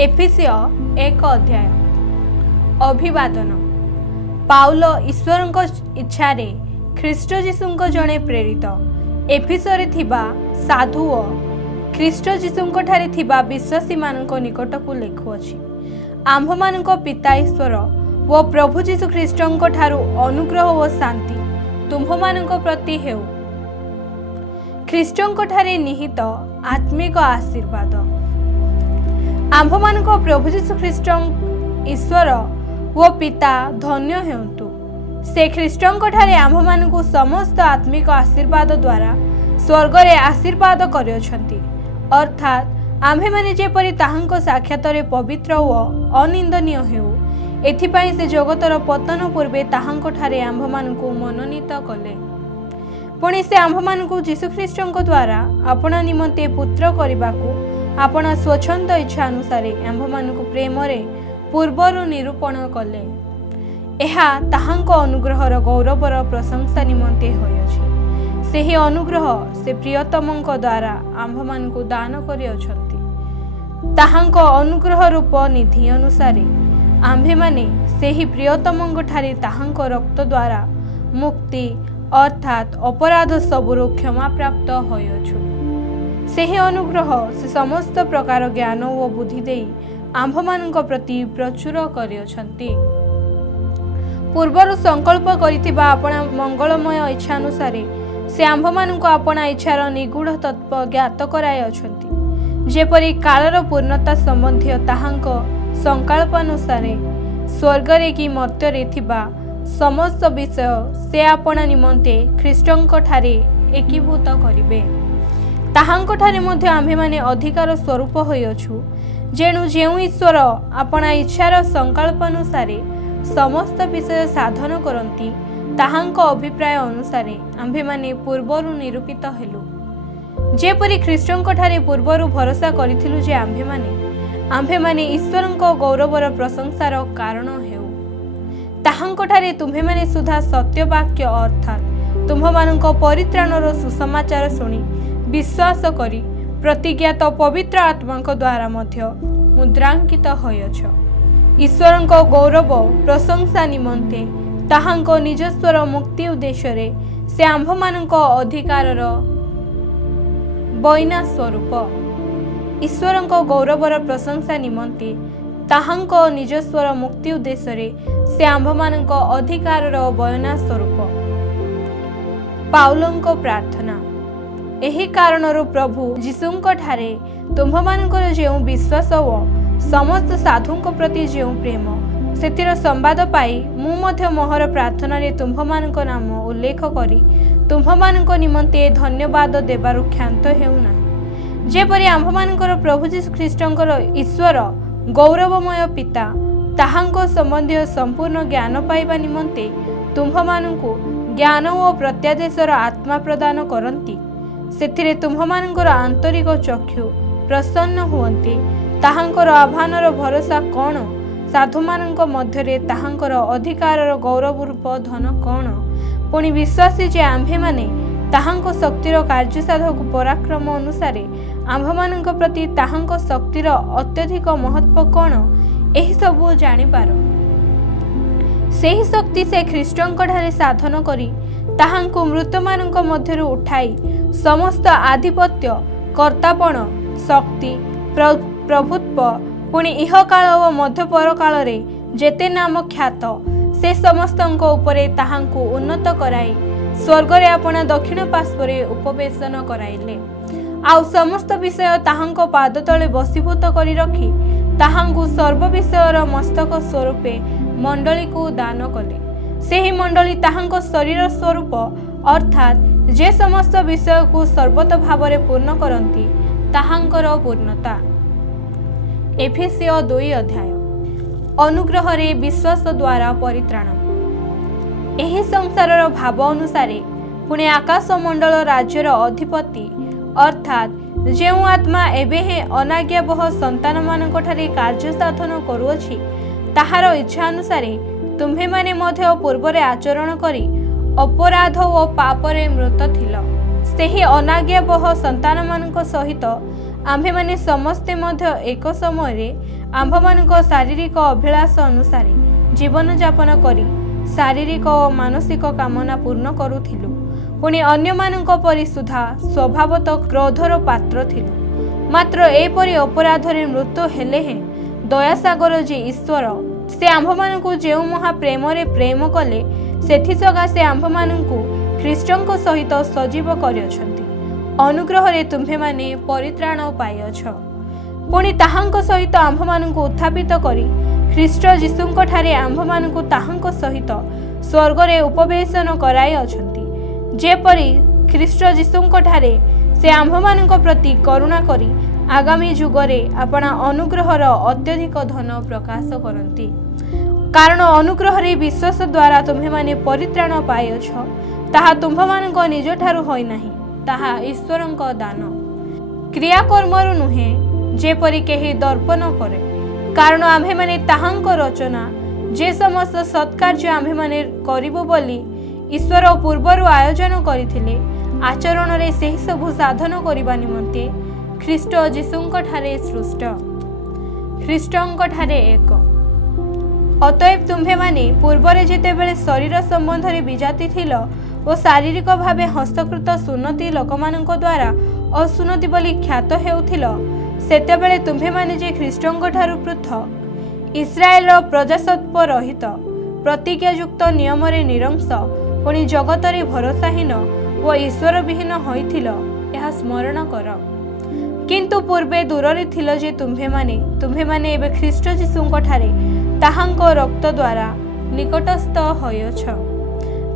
एफिसिय 1 अध्याय। अभिवादन। पाउल ईश्वर इच्छा ख्रीष्ट जीशुंक जड़े प्रेरित एफिसरे थिबा साधु ओ ख्रीष्ट जीशुंक ठारे थिबा विश्वासी मानक निकट को लेखुअछि। आम्भ मानक पिता ईश्वर व प्रभु जीशु ख्रीष्टंक ठारू अनुग्रह व शांति तुम्भ मानक प्रति हेउ। ख्रीष्टंक ठारे निहित आत्मिक आशीर्वाद। आम्भ मानक प्रभु जीशु ख्रीष्ट ईश्वर व पिता धन्य हेउंतु। से ख्रीष्टंक ठारे आम्भ मानक समस्त आत्मिक आशीर्वाद द्वारा स्वर्गरे आशीर्वाद करियछंती। अर्थात आम्भे माने जेपरि ताहांक साक्षातरे पवित्र व अनिंदनीय हेउ, एथिपाई से जगतर पतन पूर्वे ताहांक ठारे आम्भ मानक मनोनीत कले। पुणी से आम्भ मानक जीशु ख्रीष्टंक द्वारा अपना निमंते पुत्र करिबाकू आपण स्वच्छंद इच्छा अनुसार आम्भ मानक प्रेम रे पूर्वरु निरूपण कले। एहा ताहांक अनुग्रहर गौरवर प्रशंसा निमंते होयछि। सेही अनुग्रह से प्रियतमंक द्वारा आम्भ मानक दान करियछंती। ताहांक अनुग्रह रूप निधि अनुसार आम्भे माने सेही प्रियतमंक ठारे ताहांक रक्त द्वारा मुक्ति अर्थात अपराध सबुरु क्षमा प्राप्त होयछु। सेही अनुग्रह से समस्त प्रकार ज्ञान व बुद्धि देई आम्भ मानक प्रति प्रचुर करियछंती। पूर्वरु संकल्प करिथिबा अपना मंगलमय इच्छा अनुसार से आम्भ मानक अपना इच्छार निगूढ़ तत्व ज्ञात कराय अछंती। जेपरि कालर पूर्णता संबंधी ताहांक संकल्प अनुसार स्वर्गरे कि मर्त्यरे थिबा समस्त विषय से अपना निमंते ख्रीष्टंक ठारे एकीभूत करिबे। ताहांक ठारे मध्य आम्भे माने अधिकार स्वरूप होइअछु। जेणु जेउ ईश्वर अपना इच्छार संकल्प अनुसार समस्त विषय साधन करंती, ताहांक अभिप्राय अनुसार आम्भे माने पूर्वरु निरूपित हेलु। जेपरि ख्रीष्टंक ठारे पूर्वरु भरोसा करिथिलु जे आम्भे माने ईश्वरंक गौरवर प्रशंसार कारण हेउ। ताहांक ठारे तुम्भे माने सुधा सत्य वाक्य अर्थात तुम्भ मानक परित्राणर सुसमाचार शुणी विश्वास करी प्रतिज्ञात पवित्र आत्माक द्वारा मध्य मुद्रांकित होयछ। ईश्वरंक गौरव प्रशंसा निमंते ताहांक निजस्वर मुक्ति उद्देश्य रे से आम्भ मानक अधिकारर बयना स्वरूप। ईश्वरंक गौरवर प्रशंसा निमंते ताहांक निजस्वर मुक्ति उद्देश्य रे से आम्भ मानक अधिकारर बयना स्वरूप। पाउलंक प्रार्थना। एही कारणरु प्रभु जीशुंक ठारे तुम्भ मानकर जेउ विश्वास व समस्त साधुंक प्रति जेउ प्रेम सेतिर संवाद पाई मु मध्य मोहर प्रार्थना रे तुम्भ मानक नाम उल्लेख करी तुम्भ मानक निमंते धन्यवाद देबारु क्षांत हेउना। जेपरि आम्भ मानकर प्रभु जीशु ख्रीष्टंकर ईश्वर गौरवमय पिता ताहांक संबंधी संपूर्ण ज्ञान पाइबा निमंते तुम्भ मानकु ज्ञान व प्रत्यादेशर आत्मा प्रदान करंती। सेथिरे तुम्भ मानकर आंतरिक चक्षु प्रसन्न हुअन्ते। ताहांकर आह्वानर भरोसा कौन, साधु मानक मध्यरे ताहांकर अधिकारर गौरव रूप धन कौन। पुणी विश्वासी जे आम्भे माने ताहांक शक्तिर कार्यसाधक पराक्रम अनुसारे आम्भ मानक प्रति ताहांक शक्तिर अत्यधिक महत्व कौन, एही सबु जानिपार। सेही शक्ति से ख्रीष्टंक ठारे साधन करी ताहांक मृत मानक मध्यरु उठाई समस्त आधिपत्य कर्तापण शक्ति प्रभुत्व पुणी इहकाल व मध्यपर काल रे जेते नाम ख्यात से समस्तंक उपरे ताहांकु उन्नत कराई स्वर्गरे अपना दक्षिण पार्श्वरे उपवेशन कराइले। आउ समस्त विषय ताहांक पाद तले बसीभूत करी रखी ताहांकु सर्व विषयर मस्तक स्वरूपे मंडली को दान कले। सेही मंडली ताहांक शरीर स्वरूप अर्थात जे समस्त विषय को सर्वत भावरे पूर्ण करंती ताहांकर पूर्णता। एफिसिय 2 अध्याय। अनुग्रह रे विश्वास द्वारा परित्राण। एही संसारर भाव अनुसारे पुणे आकाश मंडल राज्यर अधिपति अर्थात जेउ आत्मा एबे हे अनाज्ञाबह संतान मानक ठारे कार्य साधन करूअछि ताहार इच्छा अनुसारे तुम्भे माने मध्य पूर्वरे आचरण करी अपराध व पापरे मृत थिल। सेही अनाज्ञाबह संतान मानक सहित आम्भे माने समस्ते मध्य एक समय आम्भମାନଙ୍କ शारीरिक अभिलाष अनुसार जीवन यापन करी शारीरिक और मानसिक कामना पूर्ण करूथिलु। पुणी अन्यमानଙ୍କ परि सुधा स्वभावत क्रोधर पात्र थिलु। मात्र एपरि अपराधरे मृत्यु हेले हे दयासागर जे ईश्वर से आम्भମାନଙ୍କୁ ଯେଉଁ महाप्रेमरे प्रेम कले सेथि सकाशे आम्भମାନଙ୍କୁ ख्रीष्टଙ୍କ सहित सजीव କରିଅଛନ୍ତି। अनुग्रहरे तुम्हेमाने परित्राण पाइअछ। पुणी ताहाଙ୍କ सहित आम्भମାନଙ୍କୁ उत्थापित करी ख्रीष्ट जीशुଙ୍କ ठारे आम्भମାନଙ୍କୁ ताहाଙ୍କ सहित स्वर्गरे उपवेशन कराई अछंती। जेपरि ख्रीष्ट जीशुଙ୍କ ठारे से आम्भମାନଙ୍କ प्रति करुणा करी आगामी जुगरे आपणा अनुग्रहर अत्यधिक धन प्रकाश करती। कारण अनुग्रहरे विश्वास द्वारा तुम्हेमाने परित्राण पाइअछ। ताहा तुम्भମାନଙ୍କ निज ठारु होई नाही, ताहा ईश्वरଙ୍କ दान। क्रियाकर्मरु नुहे जेपरि केही दर्प न करे। कारण आम्भेमाने ताहाଙ୍କ रचना जे समस्त सत्कार्य आम्भेमाने करिबो बोली ईश्वर पूर्वरु आयोजन करिथिले आचरण रे सेही सबु साधन करिबा निमंते ख्रीष्ट जीशुଙ୍କ ठारे सृष्ट ख्रीष्टଙ୍କ ठारे एक। अतएव तुम्हेमाने पूर्वरे जेतेबेले शरीर संबंधरे विजाति थिल और शारीरिक भावे हस्तकृत सुन्नति लोकमानଙ୍କ द्वारा असुन्नति बोली ख्यात हेउथिल सेतेबेले तुम्हेमाने जे ख्रीष्टଙ୍କ ठारु पृथक इस्राएल प्रजासत्व रहित प्रतिज्ञायुक्त नियमरे निरंश पुणी जगतरे भरोसाहीन व ईश्वर विहीन होइथिल यह स्मरण कर। किंतु पूर्वे दूररे थिल जे तुम्हेमाने एबे ख्रीष्ट जीशुଙ୍କ ठारे ताहाଙ୍କ रक्त द्वारा निकटस्थ होइअछ।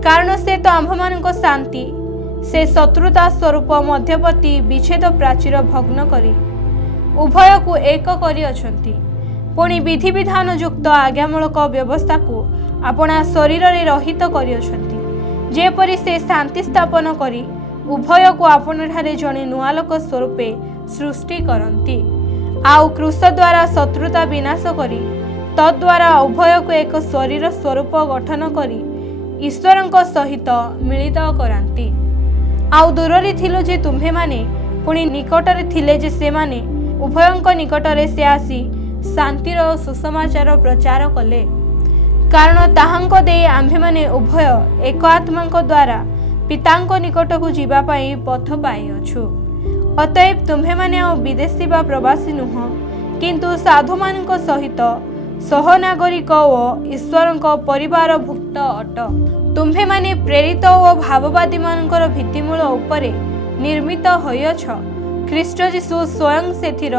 कारण से तो आम्भମାନଙ୍କ शांति से शत्रुता स्वरूप मध्यवर्ती विच्छेद प्राचीर भग्न करी उभय को एक करिअछंती। पुणी विधि विधान युक्त आज्ञामूलक व्यवस्था को अपना शरीर रे रहित करिअछंती। जेपरि से शांति स्थापन करी उभय को आपण ठारे जणे नुआ लोक स्वरूपे सृष्टि करंती। आउ क्रूस द्वारा शत्रुता विनाश करी तद्वारा उभय को एक शरीर स्वरूप गठन करी ईश्वरଙ୍କ सहित मिलित करांती। आउ दूररे थिलो जे तुम्हेमाने पुणी निकटरे थिले जे सेमाने उभयଙ୍କ निकटरे से आसी शांतिर सुसमाचार प्रचार कले। कारण ताहाଙ୍କ दे आम्भेमाने उभय एक आत्माଙ୍କ द्वारा पिताଙ୍କ निकटकू जीवा पाई पथ पाइअछु। अतएव तुम्हेमाने आ विदेशी बा प्रवासी नुह किंतु साधुमानଙ୍କ सहित सहनागरिक व ईश्वरଙ୍କ परिवार भुक्त अट। तुम्हेमाने प्रेरित व भाववादी मानकर भित्तिमूल उपरे निर्मित होइअछ। ख्रीष्ट जीशु स्वयं सेथिर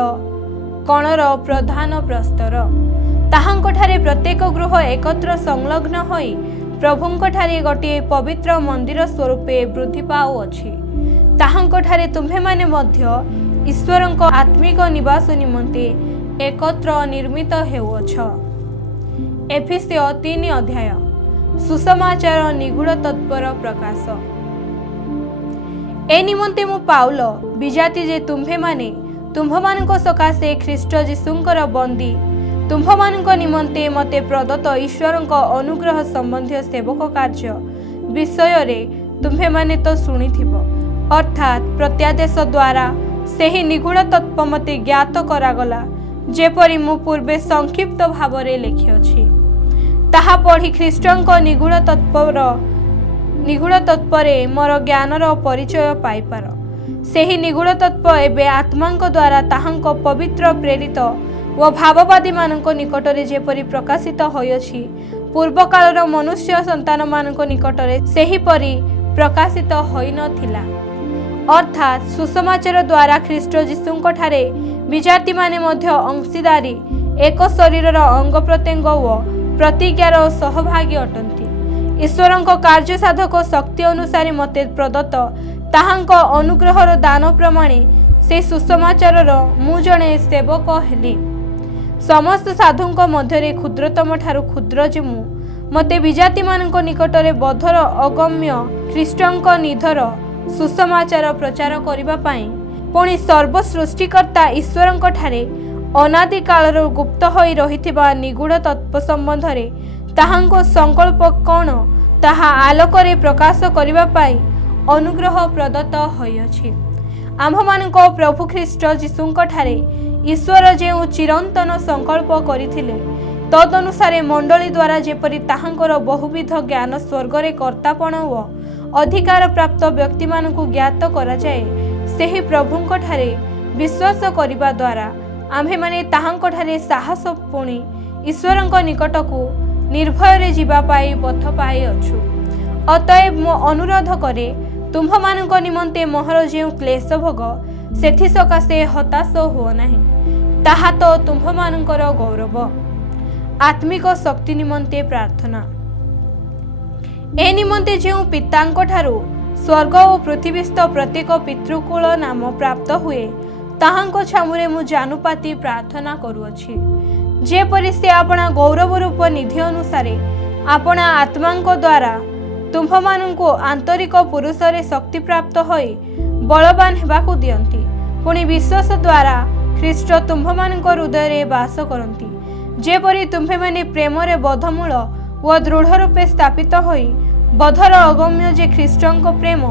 कणर प्रधान प्रस्तर। ताहाଙ୍କ ठारे प्रत्येक गृह एकत्र संलग्न होई प्रभुଙ୍କ ठारे गोटे पवित्र मंदिर स्वरूपे वृद्धि पाउअछि। ताहाଙ୍କ ठारे तुम्हेमाने मध्य ईश्वरଙ୍କ आत्मिक निवास निमंते एकत्र निर्मित हेउअछ। एफिसियो 3 अध्याय सुसमाचार निगूढ़ तत्पर प्रकाश। ए निमंते मु पाउल विजाति जे तुम्हेमाने तुम्भमानଙ୍କ सकाशे ख्रीष्ट जीशुଙ୍କର बंदी तुम्भमानଙ୍କ निमंते मते प्रदत्त ईश्वरଙ୍କ अनुग्रह संबंधी सेवक कार्य विषय रे तुम्हेमाने तो शुणिथिबो। अर्थात प्रत्यादेश द्वारा सेही निगूढ़ तत्व मते ज्ञात करागला जेपरि मु पूर्वे संक्षिप्त भावरे लेखिअछि। ताहा पढ़ी ख्रीष्टଙ୍କ निगूढ़ तत्वरे मोर ज्ञानर परिचय पाइपार। सेही निगूढ़ तत्व एबे आत्माଙ୍କ द्वारा ताहाଙ୍କ पवित्र प्रेरित व भाववादी मानଙ୍କ निकटरे जेपरि प्रकाशित होइअछि पूर्व कालर मनुष्य संतान मानଙ୍କ निकटरे सेही परि प्रकाशित होई नथिला। अर्थात सुसमाचार द्वारा ख्रीष्ट जीशुଙ୍କ ठारे विजाति माने मध्य अंशीदारी एक शरीरर अंग प्रत्यंग व प्रतिज्ञार सहभागी अटंती। ईश्वरଙ୍କ कार्य साधक शक्ति अनुसार मते प्रदत्त ताहाଙ୍କ अनुग्रहर दान प्रमाणे से सुसमाचारर मु जणे सेवक हेली। समस्त साधुଙ୍କ मध्यरे क्षुद्रतम ठारु क्षुद्र जे मु मते विजाति मानଙ୍କ निकटरे बधर अगम्य ख्रीष्टଙ୍କ निधर सुसमाचार प्रचार करिबा पाई पुणी सर्व सृष्टिकर्ता ईश्वरଙ୍କ ठारे अनादि कालर गुप्त होई रहिथिबा निगूढ़ तत्व संबंधरे ताहाଙ୍କ संकल्प कौन ताहा आलोकरे प्रकाश करिबा पाई अनुग्रह प्रदत्त होइअछि। आम्भमानଙ୍କ प्रभु ख्रीष्ट जीशुଙ୍କ ठारे ईश्वर जो चिरंतन संकल्प करथिले तदनुसारे मंडली द्वारा जेपरी ताहांकर बहुविध ज्ञान स्वर्गरे कर्तापण व अधिकार प्राप्त व्यक्ति मानकु ज्ञात करा जाए सेही प्रभुंक ठारे विश्वास करिबा द्वारा आम्भे माने ताहांक ठारे साहस पुणी ईश्वरंक निकटकु निर्भय रे जीवा पाई पथ पाई अछु। अतएव मो अनुरोध करे तुम्भ मानक निमंते मोहर जे क्लेश भोग सेथि सकाशे हताश हो नाही, ताहा तो तुम्भ मानकर गौरव। आत्मिक शक्ति निमंते प्रार्थना। ए निमंते जो पितांक ठारू स्वर्ग और पृथ्वीस्थ प्रत्येक पितृकुल नाम प्राप्त हुए ताहांको छामुरे मु जानुपाती प्रार्थना करूअछि, जेपरि से आपणा गौरव रूप निधि अनुसारे आपणा आत्मांक द्वारा तुम्भ मानंको आंतरिक पुरुषरे शक्ति प्राप्त होई बलवान हेबाकु दियंती, पुणी विश्वास द्वारा ख्रीष्ट तुम्भ मानंको हृदय रे वास करंती, जेपरि तुम्भे माने प्रेम रे बधमूल व दृढ़ रूपे स्थापित होई बधर अगम्य जे ख्रीष्टंक प्रेम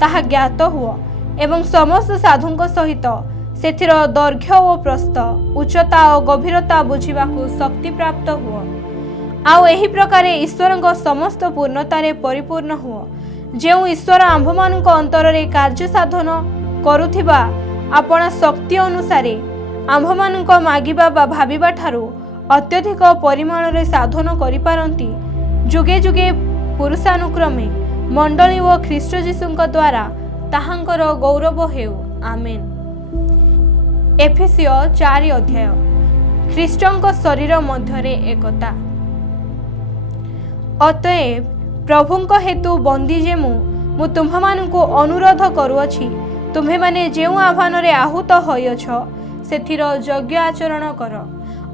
ताहा ज्ञात हुआ एवं समस्त साधुंक सहित सेथिर दैर्घ्य और प्रस्थ उच्चता और गभीरता बुझिबाकु शक्ति प्राप्त हुआ। आउ एही प्रकार ईश्वरंक समस्त पूर्णतारे परिपूर्ण हुआ, जेउ ईश्वर आंभमानक अंतर रे कार्य साधन करुथिबा आपण शक्ति अनुसारे आंभमानक मागिबा बा भाबिबा ठारू अत्यधिक परिमाण रे साधन करि पारंती। जुगे जुगे पुरुषानुक्रमे मंडली व ख्रीष्ट जीशुंक द्वारा ताहांकर गौरव हेउ। आमेन। एफेसियो 4 अध्याय। ख्रीष्टंक शरीर मध्यरे एकता। अतएव प्रभुंक हेतु बंदी जे मु तुम्भमानंकु अनुरोध करूअछि, तुम्हे माने जेउ आह्वान रे आहूत होइछ सेथिर यज्ञ आचरण कर,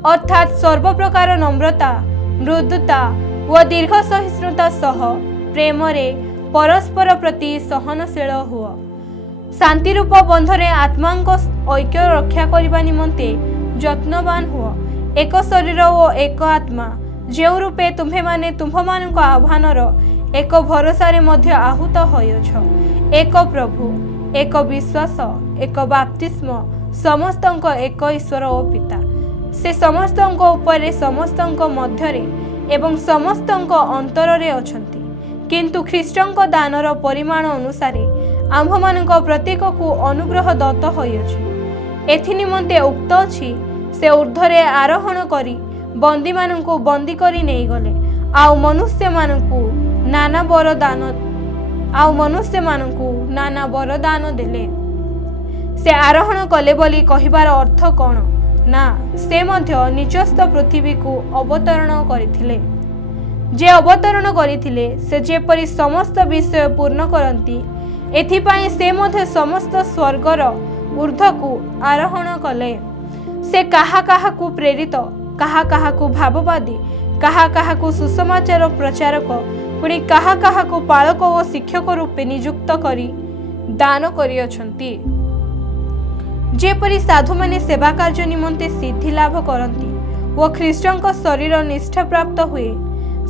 अर्थात सर्व प्रकार नम्रता मृदुता व दीर्घ सहिष्णुता सह प्रेम रे परस्पर प्रति सहनशील हुआ। शांति रूप बंधरे आत्मांक ऐक्य रक्षा करने निमंते यत्नवान हुआ। एक शरीर और एक आत्मा जेउ रूपे तुम्हे माने तुम्भमानक आह्वानर एक भरोसा रे मध्य आहूत होइछ, एक प्रभु, एक विश्वास, एक बाप्तिस्म, समस्तंक एक ईश्वर ओ पिता। से समस्तंक उपरे समस्तंक मध्यरे एवं समस्तंक अंतरे अछंती, किंतु ख्रीष्टंक दानर परिमाण अनुसारे आम्भमानक प्रत्येक को अनुग्रह दत्त होइछि। एथि निमंते उक्त अछि, से ऊर्ध्वरे आरोहण करी बंदी मानकु बंदी करी नहीं गले, आउ मनुष्य मानकु नाना वरदान देले। से आरोहण कले बोली कहिबार अर्थ कौन ना, से मध्य निचस्थ पृथ्वी को अवतरण करथिले। जे अवतरण करथिले से जेपरि समस्त विषय पूर्ण करंती, एथिपाई से मध्य समस्त स्वर्गर ऊर्ध्व को आरोहण कले। से काहा काहा को प्रेरित, काहा काहा को भाववादी, काहा काहा को सुसमाचार प्रचारक, पुणी काहा काहा को पालक और शिक्षक रूपे नियुक्त करी दान करी अछंती। जेपरि साधु माने सेवा कार्य निमंते सिद्धि लाभ करंती व ख्रीष्टंक शरीर निष्ठा प्राप्त हुए,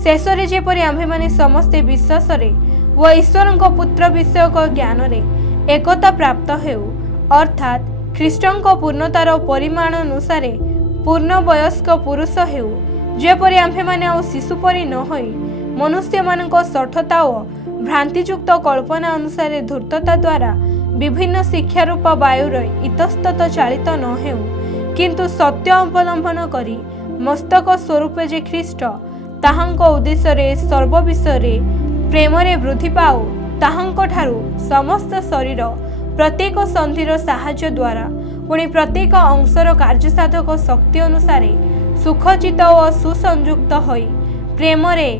शेषरे जेपरि आम्भे माने समस्ते विश्वास रे व ईश्वरंक पुत्र विषयक ज्ञान रे एकता प्राप्त हेउ, अर्थात ख्रीष्टंक पूर्णतार परिमाण अनुसारे पूर्ण वयस्क पुरुष हेउ, जेपरि आम्भे माने आ शिशु परि न होई मनुष्य मानक सठता और भ्रांतियुक्त कल्पना अनुसारे धूर्तता द्वारा विभिन्न शिक्षा रूप वायुर इतस्तत चालित न हेउ, किंतु सत्य अवलंबन करी मस्तक स्वरूप जे ख्रीष्ट ताहांक उद्देश्य रे सर्व विषय रे प्रेम रे वृद्धि पाओ, ताहांक ठारू समस्त शरीर प्रत्येक संधिर साहाय्य द्वारा पुणी प्रत्येक अंशर कार्य साधक शक्ति अनुसारे सुखचित और सुसंयुक्त होई प्रेम रे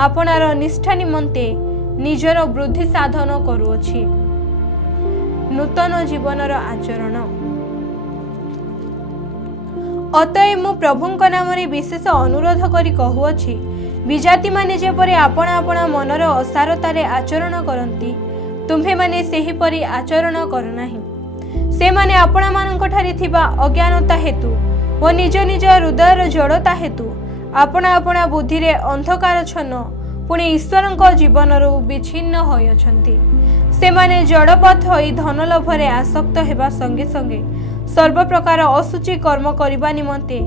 आपणार निष्ठा निमंते निजर वृद्धि साधन करूअछि। नूतन जीवनर आचरण। अतएव मु प्रभुंक नाम रे विशेष अनुरोध करी कहुअछि, विजाति माने जेपरि आपण आपण मनर असारतारे आचरण करंती, तुम्हे माने सेही परि आचरण करनाहि। से माने आपण मानक ठारे थिबा अज्ञानता हेतु व निज निज हृदयर जड़ता हेतु आपणा आपणा बुद्धि रे अंधकार छन्न पुणी ईश्वरंक जीवनरु विच्छिन्न होइछन्ति। से माने जड़पथ होई धन लोभरे आसक्त हेबा संगे संगे सर्व प्रकार असुचि कर्म करने निमंते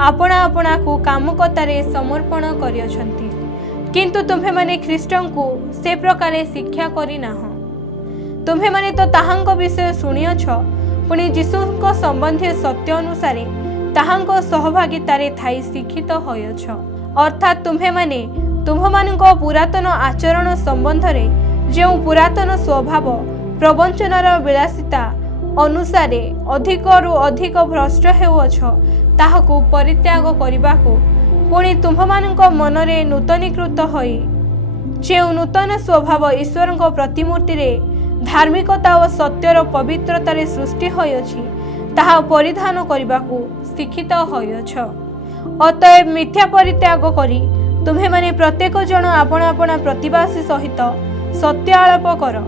आपणा आपणा को कामकतारे समर्पण करियछंती, किंतु तुम्हें माने ख्रीष्टन को से प्रकार शिक्षा करिना। तुम्हें माने तो ताहांको विषय शुणियछ, पुणी जीशुको संबंधी सत्य अनुसार ताहांको सहभागितारे थाई शिक्षित होयछ। अर्थात तुम्हें माने तुम्हमानंको पुरातन आचरण संबंध रे जो पुरातन स्वभाव प्रवंचनार विलासिता अनुसार अधिकरु अधिक भ्रष्ट हेउछ ताहाकू परित्याग करिबाकू, पुणी तुम्हमानंको मनरे नूतनीकृत होई जो नूतन स्वभाव ईश्वरंको प्रतिमूर्ति रे धार्मिकता और सत्यर पवित्रतारे सृष्टि होयछि ताहा परिधान करिबाकू शिक्षित होयछ। अतएव मिथ्या परित्याग करी तुम्हें माने प्रत्येक जन आपण आपण प्रतिवासी सहित सत्य आलाप कर,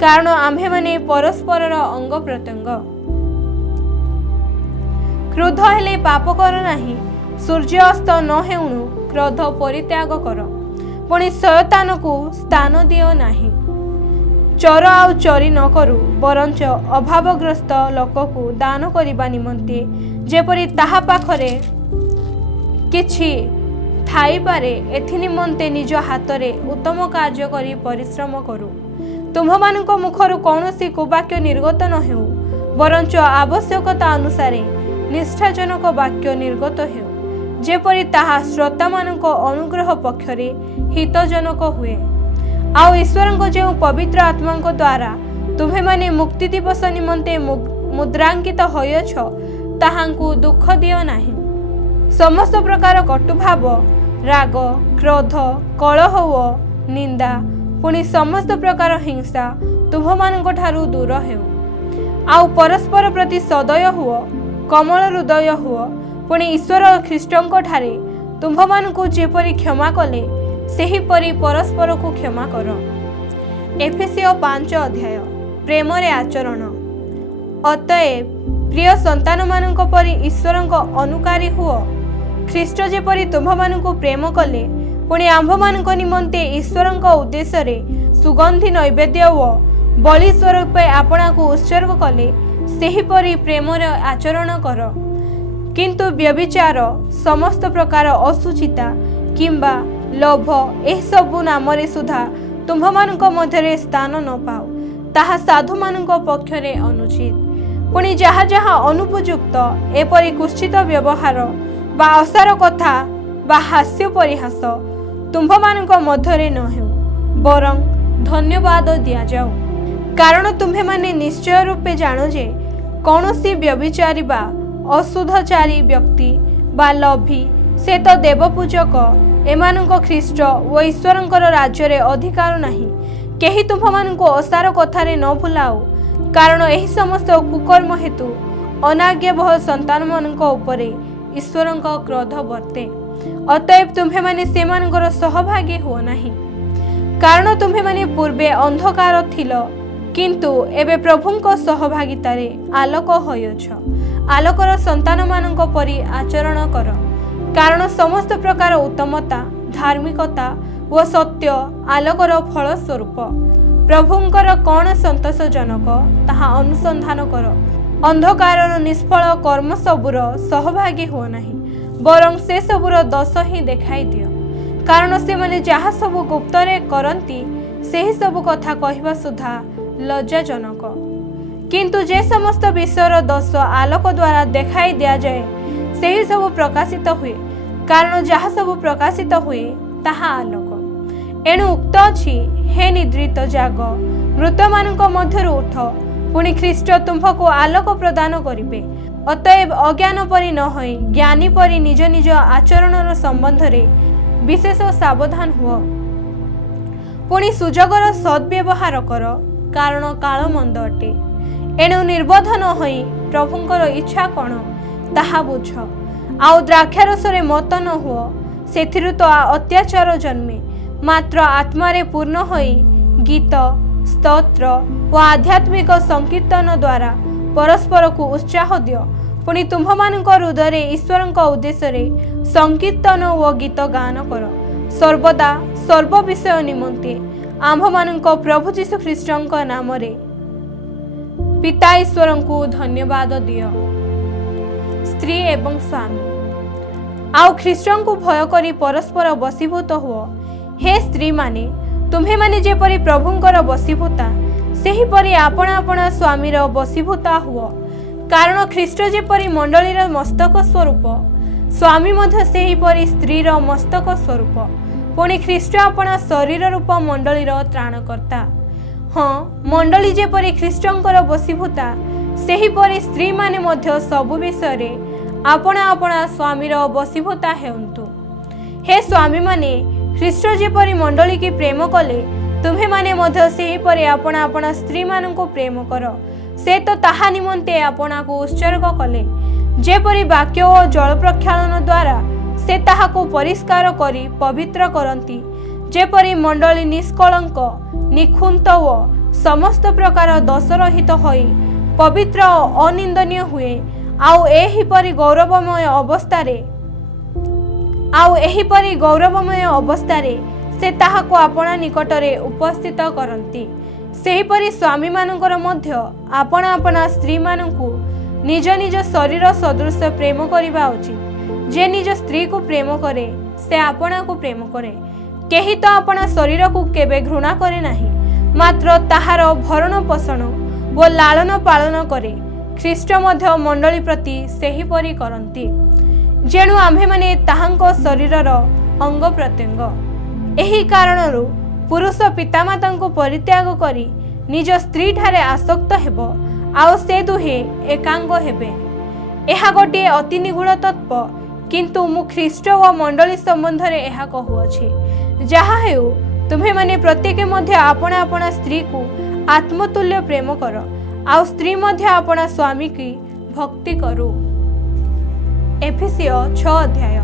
कारण आम्भे माने परस्परर अंग प्रत्यंग। क्रोध हेले पाप कर नाही, सूर्य अस्त न हेउनु क्रोध परित्याग कर, पुणी शयतान को स्थान दियो नाही। चोर आउ चोरी न करू, बरंच अभावग्रस्त लोक को दान करिबा निमंते जेपरि ताहा पाखरे किछि थाई पारे एथि निमंते निज हातरे उत्तम कार्य करी परिश्रम करू। तुम्हमानंको मुखरु कौनसी कुवाक्य निर्गत न हेउ, बरंच आवश्यकता अनुसारे निष्ठाजनक वाक्य निर्गत हेउ, जेपरि ताहा श्रोता मानंको अनुग्रह पक्षरे हितजनक हुए। आउ ईश्वरंको जो पवित्र आत्मांको द्वारा तुम्हें माने मुक्ति दिवस निमंते मुद्रांकित होयछ ताहांकू दुख दियो नाही। समस्त प्रकार कटुभाव, राग, क्रोध, कलह ओ निंदा, पुणी समस्त प्रकार हिंसा तुम्हमानंको ठारू दूर हेउ। आउ परस्पर प्रति सदय हुओ, कमल हृदय हुओ, पुणी ईश्वर ख्रीष्टंको ठारे तुम्हमानंकू जेपरि क्षमा कले सेहीपरि परस्पर को क्षमा कर। एफेसियो 5 अध्याय प्रेम रे आचरण। अतएव प्रिय संतान मानक परि ईश्वरंको अनुकारी हुओ, ख्रीष्ट जेपरि तुम्हमानंकू प्रेम कले पुणी आम्भ मानक निमंते ईश्वरंको उद्देश्य रे सुगंधी नैवेद्य ओ बलि स्वरूप आपणा को उत्सर्ग कले सेहीपरि प्रेम रे आचरण कर। किंतु व्यभिचार, समस्त प्रकार असुचिता किंबा लोभ एह सबु नामरे सुधा तुम्हमानंको मध्यरे स्थान न पाओ, ताहा साधु मानंको पक्षरे अनुचित। पुणी जहा जहा अनुपयुक्त एपरि कुत्सित व्यवहार बा असार कथा बा हास्य परिहास तुम्हमानंको मध्यरे न हेउ, बरं धन्यवाद दिया जाओ। कारण तुम्हें माने निश्चय रूपे जानो जे कौनसी व्यभिचारी बा अशुद्धचारी व्यक्ति बा लोभी से तो देवपूजक एमानंको ख्रीष्ट ओ ईश्वरंकर राज्य रे अधिकार नाही। केही तुम्हमानंको असार कथारे न भुलाओ, कारण एही समस्त कुकर्म हेतु अनाज्ञाबह संतान मानंको उपरे ईश्वरंको क्रोध वर्ते। अतएव तुम्हें माने सेमानंकर सहभागी हो नाही, कारण तुम्हें माने पूर्वे अंधकार थिलो, किंतु एबे प्रभुंको सहभागितारे आलोक होयछ। आलोकर संतान मानंको परि आचरण कर, कारण समस्त प्रकार उत्तमता, धार्मिकता व सत्य आलोकर फल स्वरूप। प्रभुंकर कौन संतोषजनक ताहा अनुसंधान कर। अंधकार निष्फल कर्म सबुर सहभागी हो नाही, बरं से सबुर दोष ही देखाई दियो, कारण से माने जहा सबु गुप्तरे करंती सेही सबु कथा कहिबा सुधा लज्जाजनक। किंतु जे समस्त विषयर दोष आलोक द्वारा देखाई दिया जाए सेही सबु प्रकाशित हुए, कारण जहा सबु प्रकाशित हुए ताहा आलोक। एणु उक्त अछि, हे निद्रित जाग, मृत मानक मध्यरु उठ, पुणी ख्रीष्ट तुम्भको आलोक प्रदान करिबे। अतएव अज्ञान परि न होई ज्ञानी परि निज निज आचरणर संबंध रे विशेष सावधान हुओ। पुणी सुजगर सद्व्यवहार कर, कारण काल मंद अटे। एणु निर्बोध न होई प्रभुंकर इच्छा कौन ताहा बुझ। आउ द्राक्षारसरे मत न हुओ, सेथिरु तो अत्याचार जन्मे। मात्र आत्मारे पूर्ण होई गीत, स्तोत्र व आध्यात्मिक संकीर्तन द्वारा परस्पर को उत्साह दियो। पुणी तुम्भमानंक हृदय ईश्वरंक उद्देश्य रे संकीर्तन व गीत गान कर, सर्वदा सर्व विषय निमंते आम्भमानंक प्रभु जीशु ख्रीष्टंक नाम रे पिता ईश्वरंकु धन्यवाद दियो। स्त्री एवं स्वामी। आउ ख्रीष्ट को भय करी परस्पर बसीभूत हुओ। हे स्त्री माने तुम्हें माने जेपरी प्रभुंकर बसीभूता सेहीपरि आपण आपण स्वामीर बसीभूता हुओ। कारण ख्रीष्ट जेपरी मंडलीर मस्तक स्वरूप स्वामी मध्य सेहीपरि स्त्रीर मस्तक स्वरूप। पुणी ख्रीष्ट आपण शरीर रूप मंडलीर त्राणकर्ता। हाँ, मंडली जेपरी ख्रीष्टंकर बसीभूता सेहीपरि स्त्री माने मध्य सबु विषय रे आपण आपण स्वामीर बसीभूता हेउंतु। हे स्वामी माने ख्रीष्ट जेपरी मंडली की प्रेम कले तुम्हें माने मध्य सेहीपरि आपण आपण स्त्री मानकु प्रेम कर। से तो ताहा निमंते आपना को उत्सर्ग कले जेपरि वाक्य और जल प्रक्षालन द्वारा से ताहाको परिष्कार करी पवित्र करंती। जेपरि मंडली निष्कलंक निखुंत व समस्त प्रकार दोषरहित होई पवित्र और अनिंदनीय हुए। आउ एहिपरि गौरवमय अवस्थारे से ताहाको आपणा निकटरे उपस्थित करंती। सेहीपरि स्वामी मानकर मध्य आपण आपण स्त्री मानकु निज निज शरीर सदृश प्रेम करिबा उचित। जे निज स्त्री को प्रेम करे से आपणा को प्रेम करे। केही तो आपणा शरीर को केबे घृणा करे नाही, मात्र ताहार भरण पोषण व लालन पालन करे। ख्रीष्ट मध्य मंडली प्रति सेहीपरि करंती। जेणु आम्भे माने ताहांको शरीरर अंग प्रत्यंग। एही कारणरु पुरुष पितामाता को परित्याग करी निज स्त्री ठारे आसक्त हेबो आउ से दुहे एकांग हेबे। एहा गोटे अति निगूढ़ तत्व, किंतु मु ख्रीष्ट व मंडली संबंध रे एहा कहूअछि। जहा हेउ तुम्हें माने प्रत्येक मध्य आपण आपण स्त्री को आत्मतुल्य प्रेम कर आउ स्त्री मध्य आपण स्वामी की भक्ति करू। एफेसियो 6 अध्याय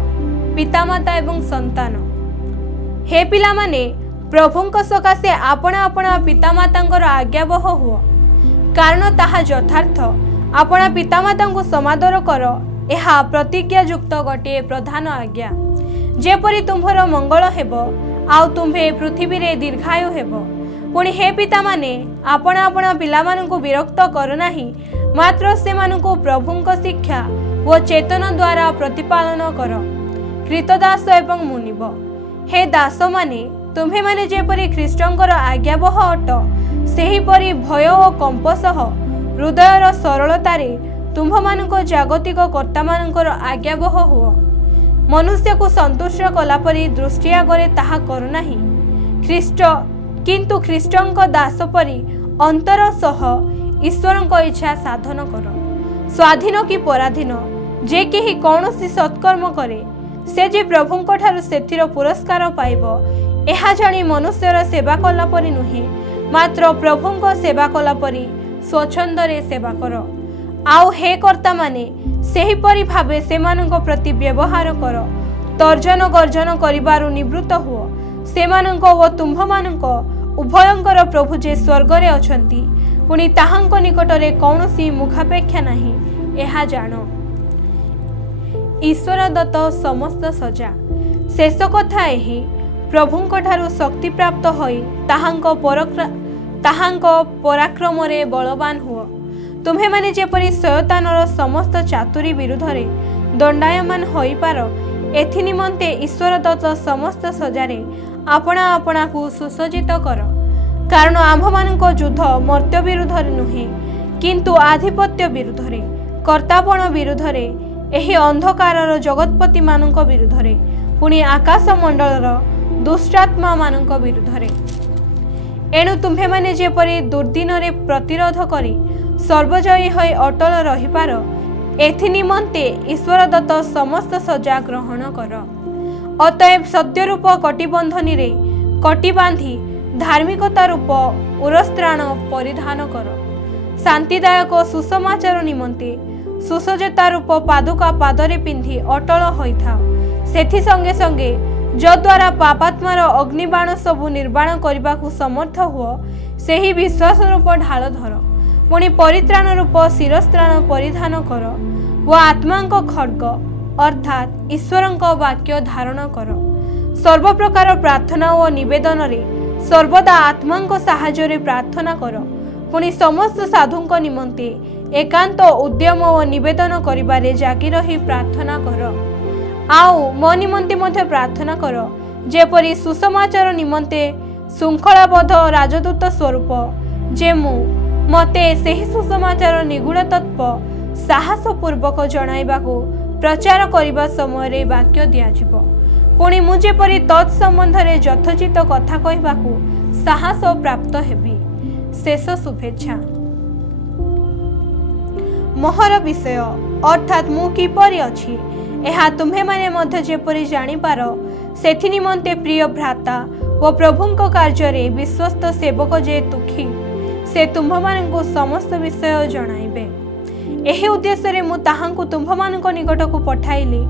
पितामाता एवं संतान। हे पिला माने प्रभुंक सकाशे आपण आपण पितामातांकर आज्ञावह हुओ, कारण ताहा यथार्थ। आपण पितामातांको समादर कर, एहा प्रतिज्ञायुक्त गोटे प्रधान आज्ञा। जेपरि तुम्हर मंगल हेबो आउ तुम्हे पृथ्वी रे दीर्घायु हेबो। पुणी हे पिता माने आपण आपण पिलामानंको विरक्त कर नाही, मात्र सेमानंको प्रभुंक शिक्षा व चेतन द्वारा प्रतिपालन कर। कृतदास एवं मुनिब। हे दास माने तुम्हें माने जेपरि ख्रीष्टंकर आज्ञावह अट, सेहीपरि भय ओ कंप सह हृदयर सरलतारे तुम्भमानंको जागतिक कर्ता मानंकर आज्ञावह हुओ। मनुष्य को संतुष्ट कला परि दृष्टि आगरे ताहा कर नाही, ख्रीष्ट किंतु ख्रीष्टंक दास परि अंतर सह ईश्वरंक इच्छा साधन कर। स्वाधीन कि पराधीन जे केही कौनसी सत्कर्म करे से जे प्रभुंक ठारु सेथिर पुरस्कार पाइबो, एहा जानी मनुष्यर सेवा कला परि नुहे, मात्र प्रभुंक सेवा कला परि स्वच्छंदरे सेवा कर। आउ हे कर्ता माने सेहीपरि भावे सेमानंक प्रति व्यवहार कर। तर्जन गर्जन करिबारु निवृत्त हुओ। सेमानंक व तुम्भमानंक उभयंकर प्रभु जे स्वर्गरे अछंती, पुणी ताहांक निकटरे कौनसी मुखापेक्षा नाही, एहा जानो। ईश्वर दत्त समस्त सजा। शेष कथा एही, प्रभुंक ठारु शक्ति प्राप्त होई ताहांक पराक्रम रे बलवान हुओ। तुम्हें माने जेपरि शयतानर समस्त चातुरी विरुद्धरे दंडायमान होई पार, एथि निमंते ईश्वर दत्त समस्त सजारे आपणा आपणा को सुसज्जित कर। कारण आम्भमानक युद्ध मर्त्य विरुद्धरे नुहे, किंतु आधिपत्य विरुद्धरे, कर्तापण विरुद्धरे, एही अंधकारर जगतपति मानक विरुद्धरे, पुणी आकाश मंडलर दुष्टात्मा मानक विरुद्धरे। एणु तुम्हें माने जेपरि दुर्दिन रे प्रतिरोध करी सर्वजयी होई अटल रही पार, एथि निमंते ईश्वर दत्त समस्त सजा ग्रहण कर। अतएव सत्यरूप कटिबंधनी रे कटि बांधी धार्मिकता रूप उरस्त्राण परिधान कर। शांतिदायक सुसमाचार निमंते सुसज्जता रूप पादुका पादरे पिंधि अटल होइथा। सेथि संगे संगे जद्वारा पापात्मार अग्निबाण सबु निर्बाण करबाकू समर्थ हुओ, सेही विश्वास रूप ढाल धर। पुणी परित्राण रूप शिरस्त्राण परिधान कर व आत्मांक खड्ग अर्थात ईश्वरंक वाक्य धारण कर। सर्व प्रकार प्रार्थना व निवेदन रे सर्वदा आत्मांक साहाय्य रे प्रार्थना कर। पुणी समस्त साधुंक निमंते एकांत उद्यम और निवेदन करिबारे जागी रही प्रार्थना कर। आउ मो निमंते मध्य प्रार्थना कर जेपरि सुसमाचार निमंते श्रृंखलाबद्ध राजदूत स्वरूप जे मते ସେହି सुसमाचार निगूढ़ तत्व साहस पूर्वक जणाइबाकू प्रचार करने समय वाक्य दियाजिब। पुणी मु जेपरि तत्संबंध रे यथोचित कथा कहबाकू साहस प्राप्त हेबी। शेष शुभेच्छा। मोहर विषय अर्थात मु किपरि अछि एहा तुम्हे माने मध्य जेपरि जानि पार सेथि निमंते प्रिय भ्राता व प्रभुंक कार्य रे विश्वस्त सेवक जे दुखी से तुम्ह मानकु समस्त विषय जणाइबे। एही उद्देश्य रे मु ताहांकु तुम्ह मानक निकट को पठाइली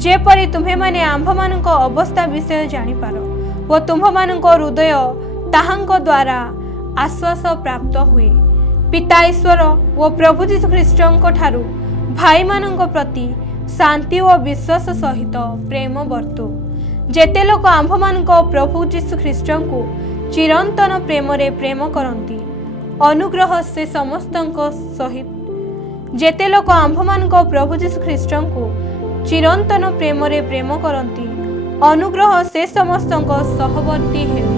जेपरि तुम्हे माने आंभ मानक अवस्था विषय जानि पार व तुम्ह मानक हृदय ताहांक द्वारा आश्वास प्राप्त हुए। पिता ईश्वर व प्रभु जीशु ख्रीष्टଙ୍କ ठारू भाई मानक प्रति शांति व विश्वास सहित प्रेम वर्तु। जेते लोक आंभ मानक प्रभु जीशु ख्रीष्टଙ୍କୁ चिरंतन प्रेम रे प्रेम करंती अनुग्रह से समस्तଙ୍କ सहित। जेते लोक आंभ मानक प्रभु जीशु ख्रीष्टଙ୍କୁ चिरंतन प्रेम रे प्रेम करंती अनुग्रह से समस्तଙ୍କ सहवर्ती हे।